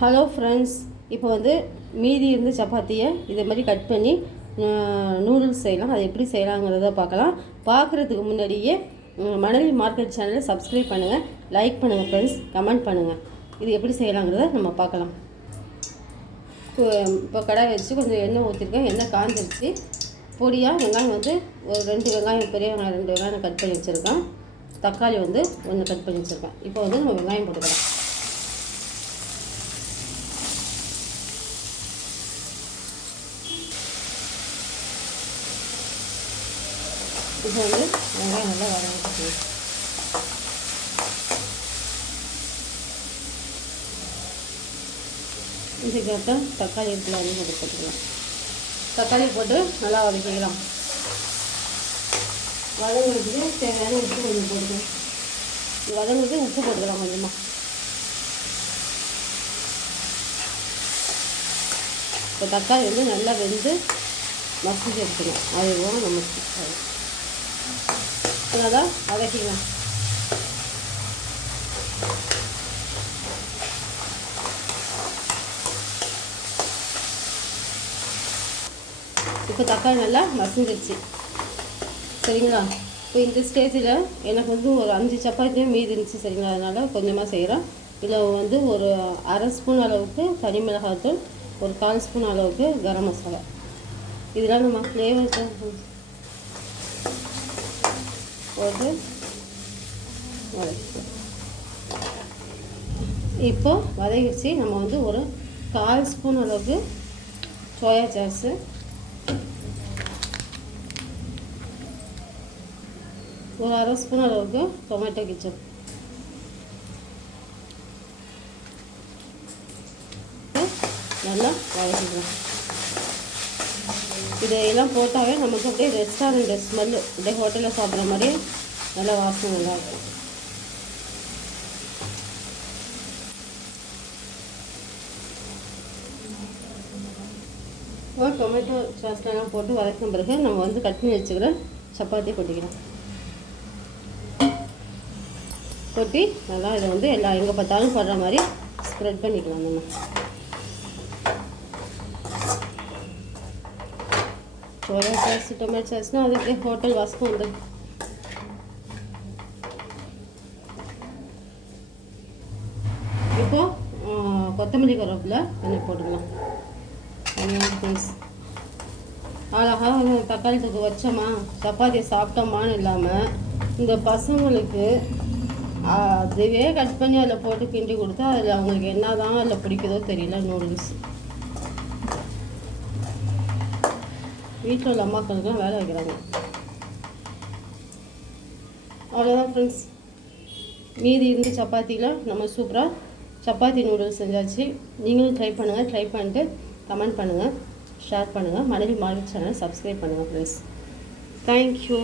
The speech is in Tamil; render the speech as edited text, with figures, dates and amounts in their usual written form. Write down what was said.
ஹலோ ஃப்ரெண்ட்ஸ், இப்போ வந்து மீதி இருந்த சப்பாத்தியை இதே மாதிரி கட் பண்ணி நூடுல்ஸ் செய்யலாம். அது எப்படி செய்யலாங்கிறத பார்க்கலாம். பார்க்குறதுக்கு முன்னாடியே மணலி மார்க்கெட் சேனலை சப்ஸ்கிரைப் பண்ணுங்கள், லைக் பண்ணுங்கள் ஃப்ரெண்ட்ஸ், கமெண்ட் பண்ணுங்கள். இது எப்படி செய்யலாங்கிறத நம்ம பார்க்கலாம். இப்போ கடாய் வச்சு கொஞ்சம் எண்ணெய் ஊற்றிருக்கேன். எண்ணெய் காஞ்சிருச்சு. பொடியாக வெங்காயம் வந்து ஒரு 2 வெங்காயம், பெரிய வெங்காயம் 2 வெங்காயம் கட் பண்ணி வச்சுருக்கேன். தக்காளி வந்து 1 கட் பண்ணி வச்சுருக்கேன். இப்போ வந்து நம்ம வெங்காயம் போட்டுக்கலாம். இப்போ வந்து வெங்காயம் நல்லா வதங்கிட்டு இதுக்கப்புறம் தக்காளி இருக்குல்ல அதையும் போட்டுக்கலாம். தக்காளி போட்டு நல்லா வதக்கிக்கலாம். வதங்குறதுக்கு தேவையான உப்பு கொஞ்சம் போட்டுக்கலாம். வதங்குறதுக்கு உப்பு போட்டுக்கலாம் கொஞ்சமாக. இப்போ தக்காளி வந்து நல்லா வெந்து மசிச்சு எடுத்துக்கலாம். அதுவும் நம்ம நல்லா வதக்கிக்கலாம். இப்போ தக்காளி நல்லா மசிஞ்சிருச்சு, சரிங்களா? இப்போ இந்த ஸ்டேஜில் எனக்கு வந்து ஒரு 5 சப்பாத்தியும் மீதி இருந்துச்சு, சரிங்களா? அதனால் கொஞ்சமாக செய்கிறேன். இதில் வந்து ஒரு அரை ஸ்பூன் அளவுக்கு தனி மிளகாய்த்தூள், ஒரு 1/4 ஸ்பூன் அளவுக்கு கரம் மசாலா, இதெல்லாம் நம்ம ஃப்ளேவர் போட்டு வதக்கிக்கலாம். இப்போ வதக்கிடுச்சு. நம்ம வந்து ஒரு 1/4 ஸ்பூன் அளவுக்கு சோயா சாஸு, ஒரு அரை ஸ்பூன் அளவுக்கு டொமேட்டோ கெச்சப், நல்லா வதக்கிக்கலாம். இதையெல்லாம் போட்டாவே நமக்கு அப்படியே ரெஸ்டாரண்ட் ஸ்மெல்லு, அப்படியே ஹோட்டலில் சாப்பிட்ற மாதிரி நல்லா வாசனை நல்லாயிருக்கும். டொமேட்டோ சாஸ்லாம் போட்டு வதக்கின பிறகு நம்ம வந்து கட் பண்ணி வச்சுக்கிற சப்பாத்தி கொட்டிக்கலாம். கொட்டி நல்லா இதை வந்து எங்கே பார்த்தாலும் போடுற மாதிரி ஸ்ப்ரெட் பண்ணிக்கலாம். நம்ம சோயா சாஸ், டொமேட்டோ சாஸ்னால் அதுக்கு ஹோட்டல் வாசம் வந்து. இப்போது கொத்தமல்லி கருவேப்பிலை கொஞ்சம் போட்டுக்கலாம். அழகாக தக்காளி தொக்கு வச்சோமா, சப்பாத்தியை சாப்பிட்டோமான்னு இல்லாமல் இந்த பசங்களுக்கு அதுவே கட் பண்ணி அதில் போட்டு கிண்டி கொடுத்தா அதில் அவங்களுக்கு என்ன தான் அதில் பிடிக்குதோ தெரியல. நூடுல்ஸ் வீட்டில் உள்ள அம்மாக்களுக்கெல்லாம் வேலை வைக்கிறாங்க. அவ்வளோதான் ஃப்ரெண்ட்ஸ், மீதி இருந்து சப்பாத்தியில் நம்ம சூப்பராக சப்பாத்தி நூடுல்ஸ் செஞ்சாச்சு. நீங்களும் ட்ரை பண்ணுங்கள். ட்ரை பண்ணிட்டு கமெண்ட் பண்ணுங்கள், ஷேர் பண்ணுங்கள். மணலி மார்க்கெட் சேனலை சப்ஸ்கிரைப் பண்ணுங்கள் ஃப்ரெண்ட்ஸ். தேங்க்யூ.